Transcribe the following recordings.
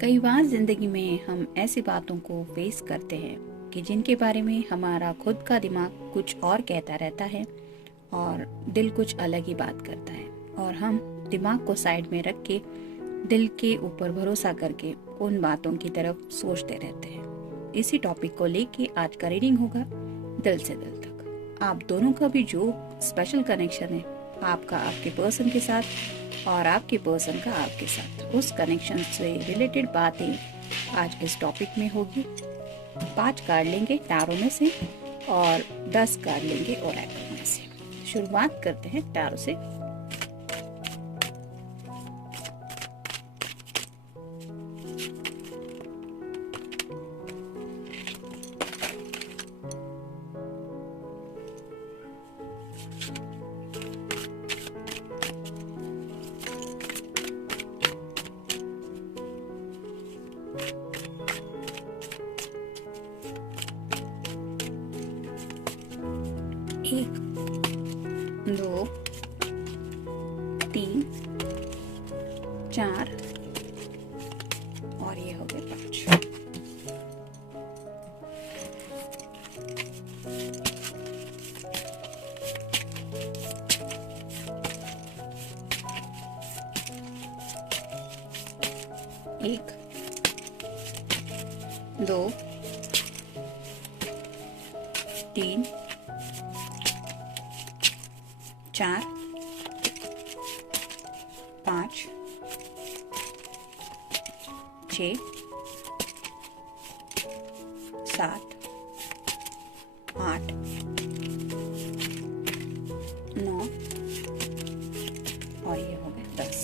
कई बार जिंदगी में हम ऐसी बातों को फेस करते हैं कि जिनके बारे में हमारा खुद का दिमाग कुछ और कहता रहता है और दिल कुछ अलग ही बात करता है, और हम दिमाग को साइड में रख के दिल के ऊपर भरोसा करके उन बातों की तरफ सोचते रहते हैं। इसी टॉपिक को लेके आज का रीडिंग होगा दिल से दिल तक। आप दोनों का भी जो स्पेशल कनेक्शन है, आपका आपके पर्सन के साथ और आपके पर्सन का आपके साथ, उस कनेक्शन से रिलेटेड बातें आज इस टॉपिक में होगी। 5 कार्ड लेंगे टैरो में से और 10 कार्ड लेंगे ओरेकल में से। शुरुआत करते हैं टैरो से। एक, 2, 3, 4 और ये हो गए 5। एक, 2, 3, 4, 5, 6, 7, 8, 9 और ये हो गए 10।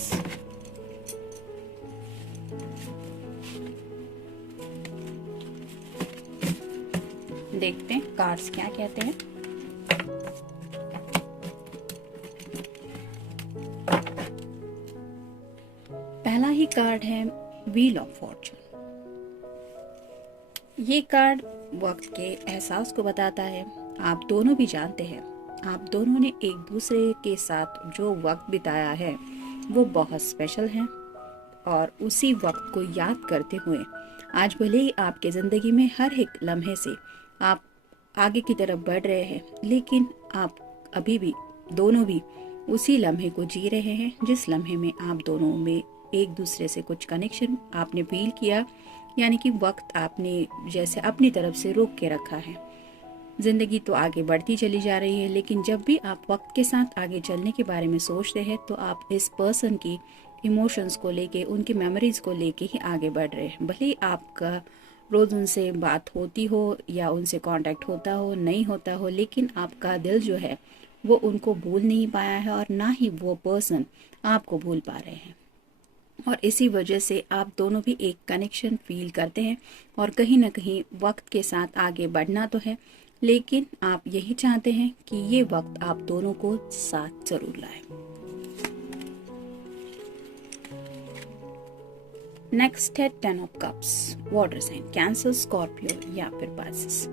देखते हैं कार्ड्स क्या कहते हैं। पहला ही कार्ड है व्हील ऑफ फॉर्चून। ये कार्ड वक्त के एहसास को बताता है। आप दोनों भी जानते हैं, आप दोनों ने एक दूसरे के साथ जो वक्त बिताया है वो बहुत स्पेशल है, और उसी वक्त को याद करते हुए आज भले ही आपके ज़िंदगी में हर एक लम्हे से आप आगे की तरफ बढ़ रहे हैं, लेकिन आप अभी भी दोनों भी उसी लम्हे को जी रहे हैं जिस लम्हे में आप दोनों में एक दूसरे से कुछ कनेक्शन आपने फील किया, यानी कि वक्त आपने जैसे अपनी तरफ से रोक के रखा है। जिंदगी तो आगे बढ़ती चली जा रही है, लेकिन जब भी आप वक्त के साथ आगे चलने के बारे में सोचते हैं तो आप इस पर्सन की इमोशंस को लेके, उनकी मेमोरीज को लेके ही आगे बढ़ रहे हैं। भले ही आपका रोज उनसे बात होती हो या उनसे कांटेक्ट होता हो, नहीं होता हो, लेकिन आपका दिल जो है वो उनको भूल नहीं पाया है और ना ही वो पर्सन आपको भूल पा रहे हैं। और इसी वजह से आप दोनों भी एक कनेक्शन फील करते हैं, और कहीं ना कहीं वक्त के साथ आगे बढ़ना तो है, लेकिन आप यही चाहते हैं कि ये वक्त आप दोनों को साथ जरूर लाए। नेक्स्ट है 10 of cups. Water sign, cancer, Scorpio या फिर पाइसेस।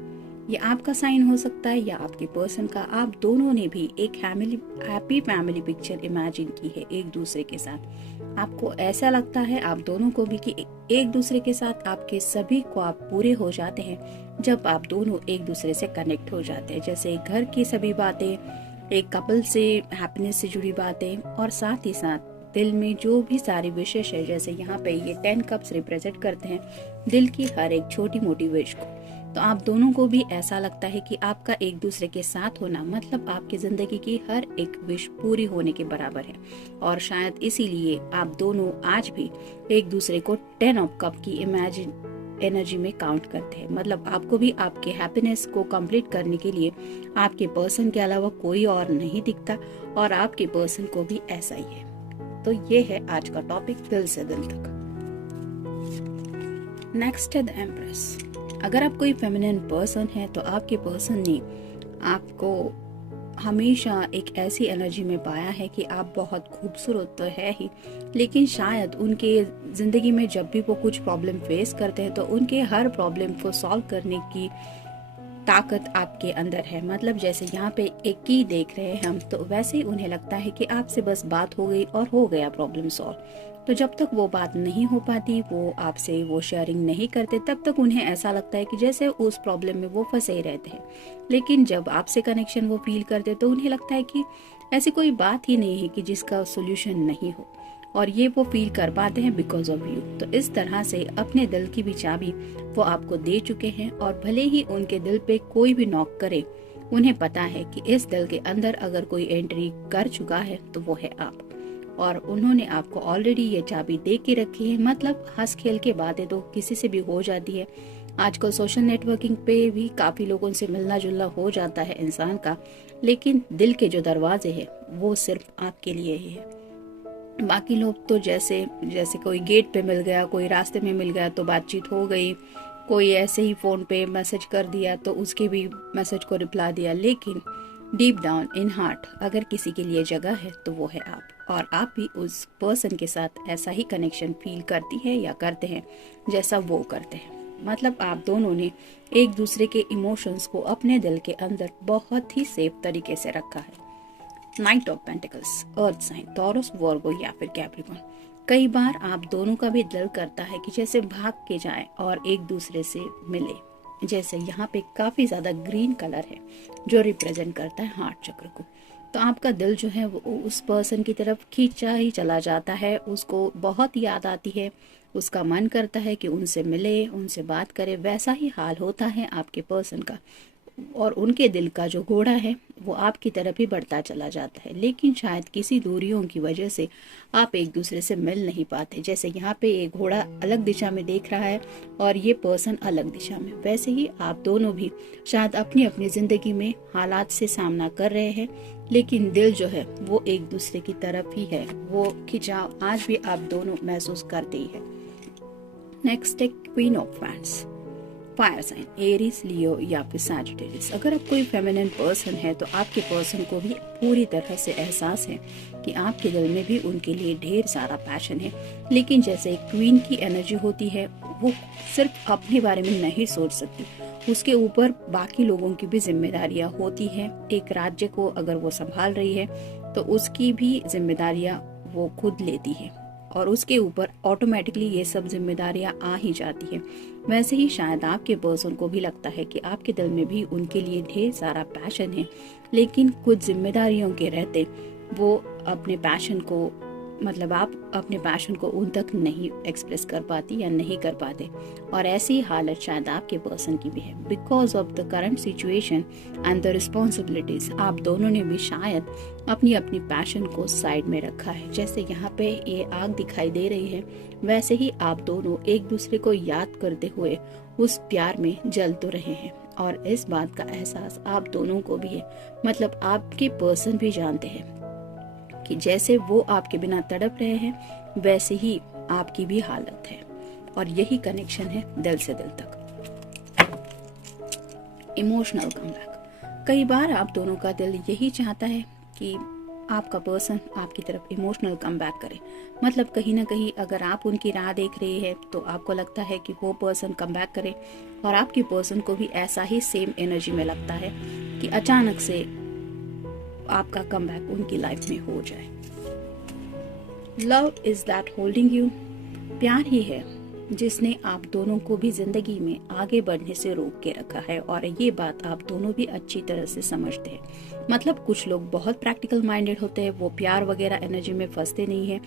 ये आपका साइन हो सकता है या आपके पर्सन का। आप दोनों ने भी एक हैप्पी फैमिली पिक्चर इमेजिन की है एक दूसरे के साथ। आपको ऐसा लगता है आप दोनों को भी कि एक दूसरे के साथ आपके सभी ख्वाब पूरे हो जाते हैं जब आप दोनों एक दूसरे से कनेक्ट हो जाते हैं। जैसे घर की सभी बातें, एक कपल से हैप्पीनेस से जुड़ी बातें, और साथ ही साथ दिल में जो भी सारी विशेष है, जैसे यहाँ पे ये 10 कप्स रिप्रेजेंट करते हैं दिल की हर एक छोटी मोटी विश को। तो आप दोनों को भी ऐसा लगता है कि आपका एक दूसरे के साथ होना मतलब आपकी जिंदगी की हर एक विश पूरी होने के बराबर है, और शायद इसीलिए आप दोनों आज भी एक दूसरे को 10 ऑफ कप की इमेजिन एनर्जी में काउंट करते हैं। मतलब आपको भी आपके हैप्पीनेस को कंप्लीट करने के लिए आपके पर्सन के अलावा कोई और नहीं दिखता, और आपके पर्सन को भी ऐसा ही है। तो ये है आज का टॉपिक, दिल से दिल तक। नेक्स्ट है द एम्प्रेस। अगर आप कोई फेमिनिन पर्सन है तो आपके पर्सन ने आपको हमेशा एक ऐसी एनर्जी में पाया है कि आप बहुत खूबसूरत तो है ही, लेकिन शायद उनके ज़िंदगी में जब भी वो कुछ प्रॉब्लम फेस करते हैं तो उनके हर प्रॉब्लम को सॉल्व करने की ताकत आपके अंदर है। मतलब जैसे यहाँ पे एक की देख रहे हैं हम, तो वैसे ही उन्हें लगता है कि आपसे बस बात हो गई और हो गया प्रॉब्लम सॉल्व। तो जब तक वो बात नहीं हो पाती, वो आपसे वो शेयरिंग नहीं करते, तब तक उन्हें ऐसा लगता है कि जैसे उस प्रॉब्लम में वो फंसे ही रहते हैं। लेकिन जब आपसे कनेक्शन वो फील करते तो उन्हें लगता है कि ऐसी कोई बात ही नहीं है कि जिसका सोल्यूशन नहीं हो, और ये वो फील कर पाते हैं बिकॉज ऑफ यू। तो इस तरह से अपने दिल की भी चाबी वो आपको दे चुके हैं, और भले ही उनके दिल पे कोई भी नॉक करे, उन्हें पता है कि इस दिल के अंदर अगर कोई एंट्री कर चुका है तो वो है आप, और उन्होंने आपको ऑलरेडी ये चाबी दे के रखी है। मतलब हंस खेल के बातें तो किसी से भी हो जाती है। आजकल सोशल नेटवर्किंग पे भी काफी लोगों से मिलना जुलना हो जाता है इंसान का, लेकिन दिल के जो दरवाजे हैं वो सिर्फ आपके लिए ही है। बाकी लोग तो जैसे जैसे कोई गेट पे मिल गया, कोई रास्ते में मिल गया तो बातचीत हो गई, कोई ऐसे ही फोन पे मैसेज कर दिया तो उसके भी मैसेज को रिप्लाई दिया, लेकिन डीप डाउन इन हार्ट अगर किसी के लिए जगह है तो वो है आप, और आप भी उस पर्सन के साथ ऐसा ही कनेक्शन फील करती है या करते हैं जैसा वो करते हैं। मतलब आप दोनों ने एक दूसरे के इमोशंस को अपने दिल के अंदर बहुत ही सेफ तरीके से रखा है। Knight of pentacles, earth sign, Taurus, Virgo या फिर कैप्रिकॉर्न। कई बार आप दोनों का भी दिल करता है कि जैसे भाग के जाएं और एक दूसरे से मिले। जैसे यहाँ पे काफी ज्यादा ग्रीन कलर है जो रिप्रेजेंट करता है हार्ट चक्र को। तो आपका दिल जो है वो उस पर्सन की तरफ खींचा ही चला जाता है, उसको बहुत याद आती है, उसका मन करता है कि उनसे मिले, उनसे बात करे। वैसा ही हाल होता है आपके पर्सन का, और उनके दिल का जो घोड़ा है वो आपकी तरफ ही बढ़ता चला जाता है। लेकिन शायद किसी दूरियों की वजह से आप एक दूसरे से मिल नहीं पाते। जैसे यहाँ पे एक घोड़ा अलग दिशा में देख रहा है और ये पर्सन अलग दिशा में, वैसे ही आप दोनों भी शायद अपनी अपनी जिंदगी में हालात से सामना कर रहे हैं, लेकिन दिल जो है वो एक दूसरे की तरफ ही है। वो खिंचाव आज भी आप दोनों महसूस करते ही है। नेक्स्ट है क्वीन ऑफ फैंस, फायर साइन, एरीज, लियो या फिर सैजिटेरियस। अगर आप कोई फेमिनिन पर्सन है तो आपके पर्सन को भी पूरी तरह से एहसास है कि आपके दिल में भी उनके लिए ढेर सारा पैशन है। लेकिन जैसे एक क्वीन की एनर्जी होती है, वो सिर्फ अपने बारे में नहीं सोच सकती, उसके ऊपर बाकी लोगों की भी जिम्मेदारियां होती है। एक राज्य को अगर वो संभाल रही है तो उसकी भी जिम्मेदारियां वो खुद लेती है, और उसके ऊपर ऑटोमेटिकली ये सब जिम्मेदारियां आ ही जाती है। वैसे ही शायद आपके पर्सन को भी लगता है कि आपके दिल में भी उनके लिए ढेर सारा पैशन है, लेकिन कुछ जिम्मेदारियों के रहते वो अपने पैशन को, मतलब आप अपने पैशन को उन तक नहीं एक्सप्रेस कर पाती या नहीं कर पाते। और ऐसी हालत शायद आपके पर्सन की भी है। Because of the current situation and the responsibilities, आप दोनों ने भी शायद अपनी अपनी पैशन को साइड में रखा है। जैसे यहाँ पे ये आग दिखाई दे रही है, वैसे ही आप दोनों एक दूसरे को याद करते हुए उस प्यार में जल तो रहे हैं, और इस बात का एहसास आप दोनों को भी है। मतलब आपके पर्सन भी जानते हैं कि जैसे वो आपके बिना तड़प रहे हैं, वैसे ही आपकी भी हालत है, और यही कनेक्शन है दिल से दिल तक। इमोशनल कमबैक, कई बार आप दोनों का दिल यही चाहता है कि आपका पर्सन आपकी तरफ इमोशनल कमबैक करे। मतलब कहीं ना कहीं अगर आप उनकी राह देख रही है तो आपको लगता है कि वो पर्सन कमबैक करे, और आपके पर्सन को भी ऐसा ही सेम एनर्जी में लगता है कि अचानक से आपका कमबैक उनकी लाइफ में हो जाए। Love is that holding you, प्यार ही है जिसने आप दोनों को भी जिंदगी में आगे बढ़ने से रोक के रखा है, और ये बात आप दोनों भी अच्छी तरह से समझते हैं। मतलब कुछ लोग बहुत प्रैक्टिकल माइंडेड होते हैं, वो प्यार वगैरह एनर्जी में फंसते नहीं है।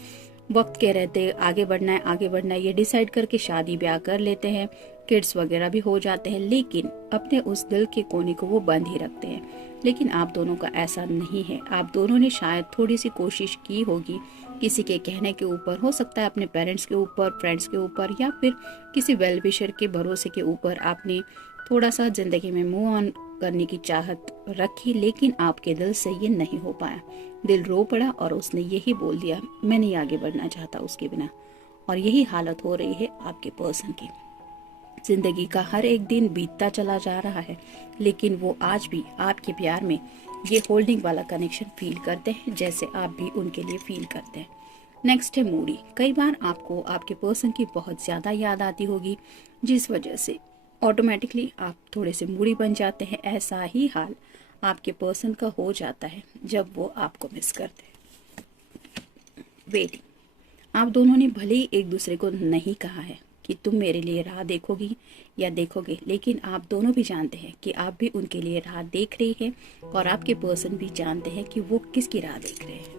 वक्त के रहते आगे बढ़ना है ये डिसाइड करके शादी ब्याह कर लेते हैं, किड्स वगैरह भी हो जाते हैं, लेकिन अपने उस दिल के कोने को वो बंद ही रखते हैं। लेकिन आप दोनों का ऐसा नहीं है। आप दोनों ने शायद थोड़ी सी कोशिश की होगी, किसी के कहने के ऊपर, हो सकता है अपने पेरेंट्स के ऊपर, फ्रेंड्स के ऊपर, या फिर किसी वेल विशर के भरोसे के ऊपर आपने थोड़ा सा जिंदगी में मूव ऑन करने की चाहत रखी, लेकिन आपके दिल से ये नहीं हो पाया। दिल रो पड़ा और उसने यही बोल दिया, मैं नहीं आगे बढ़ना चाहता उसके बिना। और यही हालत हो रही है आपके पर्सन की। जिंदगी का हर एक दिन बीतता चला जा रहा है, लेकिन वो आज भी आपके प्यार में ये होल्डिंग वाला कनेक्शन फील करते हैं जैसे आप भी उनके लिए फील करते हैं। नेक्स्ट है मूडी। कई बार आपको आपके पर्सन की बहुत ज़्यादा याद आती होगी, जिस वजह से ऑटोमेटिकली आप थोड़े से मूडी बन जाते हैं। ऐसा ही हाल आपके पर्सन का हो जाता है जब वो आपको मिस करते हैं। वेटिंग। आप दोनों ने भले ही एक दूसरे को नहीं कहा है कि तुम मेरे लिए राह देखोगी या देखोगे, लेकिन आप दोनों भी जानते हैं कि आप भी उनके लिए राह देख रही हैं और आपके पर्सन भी जानते हैं कि वो किसकी राह देख रहे हैं।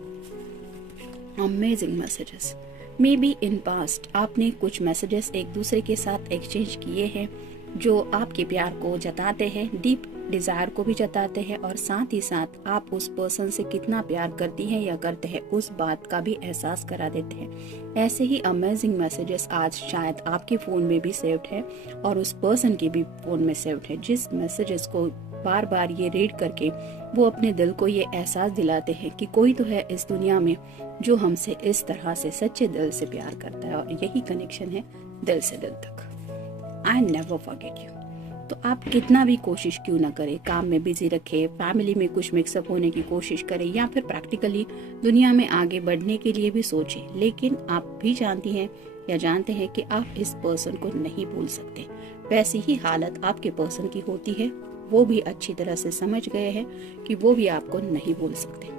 Amazing messages. May be in past आपने कुछ मैसेजेस एक दूसरे के साथ एक्सचेंज किए हैं जो आपके प्यार को जताते हैं, डीप डिजायर को भी जताते हैं, और साथ ही साथ आप उस पर्सन से कितना प्यार करती हैं या करते हैं उस बात का भी एहसास करा देते हैं। ऐसे ही अमेजिंग मैसेजेस आज शायद आपके फोन में भी सेव्ड है और उस पर्सन के भी फोन में सेव्ड है, जिस मैसेजेस को बार बार ये रीड करके वो अपने दिल को ये एहसास दिलाते हैं कि कोई तो है इस दुनिया में जो हमसे इस तरह से सच्चे दिल से प्यार करता है, और यही कनेक्शन है दिल से दिल तक। I never forget you. तो आप कितना भी कोशिश क्यों ना करें, काम में बिजी रखे, फैमिली में कुछ मिक्सअप होने की कोशिश करें या फिर प्रैक्टिकली दुनिया में आगे बढ़ने के लिए भी सोचें, लेकिन आप भी जानती हैं या जानते हैं कि आप इस पर्सन को नहीं भूल सकते। वैसी ही हालत आपके पर्सन की होती है, वो भी अच्छी तरह से समझ गए हैं कि वो भी आपको नहीं भूल सकते।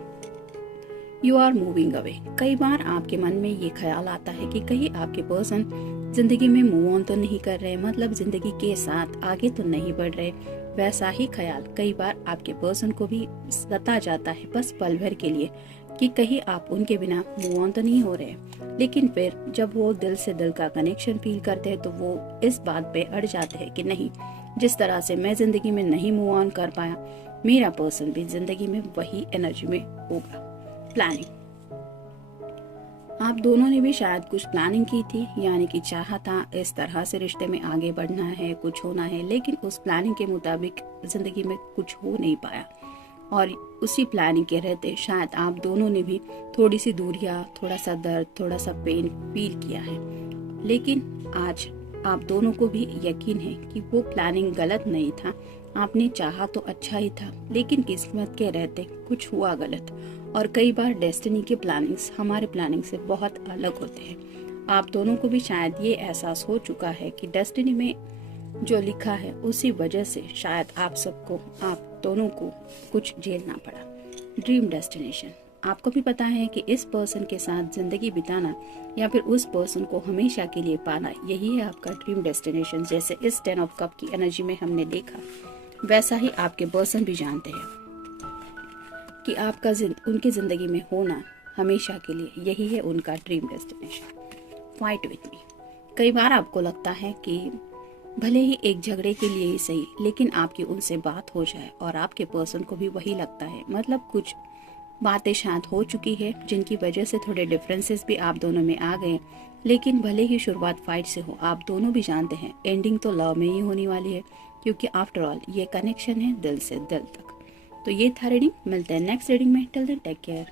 You are moving away. कई बार आपके मन में ये ख्याल आता है कि कहीं आपके पर्सन जिंदगी में मूव ऑन तो नहीं कर रहे, मतलब जिंदगी के साथ आगे तो नहीं बढ़ रहे। वैसा ही ख्याल कई बार आपके पर्सन को भी सता जाता है, बस पल भर के लिए, कि कहीं आप उनके बिना मूव ऑन तो नहीं हो रहे। लेकिन फिर जब वो दिल से दिल का कनेक्शन फील करते हैं तो वो इस बात पे अड़ जाते हैं कि नहीं, जिस तरह से मैं जिंदगी में नहीं मूव ऑन कर पाया, मेरा पर्सन भी जिंदगी में वही एनर्जी में होगा। प्लानिंग। आप दोनों ने भी शायद कुछ प्लानिंग की थी, यानी कि चाहा था इस तरह से रिश्ते में आगे बढ़ना है, कुछ होना है, लेकिन उस प्लानिंग के मुताबिक जिंदगी में कुछ हो नहीं पाया, और उसी प्लानिंग के रहते शायद आप दोनों ने भी थोड़ी सी दूरियां, थोड़ा सा दर्द, थोड़ा सा पेन फील किया है। लेकिन आज आप दोनों को भी यकीन है कि वो प्लानिंग गलत नहीं था। आपने चाहा तो अच्छा ही था, लेकिन किस्मत के रहते कुछ हुआ गलत। और कई बार डेस्टिनी के प्लानिंग्स हमारे प्लानिंग से बहुत अलग होते हैं। आप दोनों को भी शायद ये एहसास हो चुका है कि डेस्टिनी में जो लिखा है उसी वजह से शायद आप दोनों को कुछ झेलना पड़ा। Dream destination. आपको भी पता है कि इस पर्सन के साथ जिंदगी बिताना या फिर उस पर्सन को हमेशा के लिए पाना, यही है आपका ड्रीम डेस्टिनेशन। जैसे इस 10 ऑफ कप की एनर्जी में हमने देखा, वैसा ही आपके पर्सन भी जानते हैं कि आपका उनकी जिंदगी में होना हमेशा के लिए, यही है उनका dream destination. Fight with me. कई बार आपको लगता है कि भले ही एक झगड़े के लिए ही सही, लेकिन आपकी उनसे बात हो जाए, और आपके पर्सन को भी वही लगता है। मतलब कुछ बातें शायद हो चुकी है जिनकी वजह से थोड़े डिफरेंसेस भी आप दोनों में आ गए, लेकिन भले ही शुरुआत फाइट से हो, आप दोनों भी जानते हैं एंडिंग तो लव में ही होने वाली है, क्योंकि आफ्टर ऑल ये कनेक्शन है दिल से दिल तक। तो ये था रीडिंग। मिलते हैं नेक्स्ट रीडिंग में। Till then take care.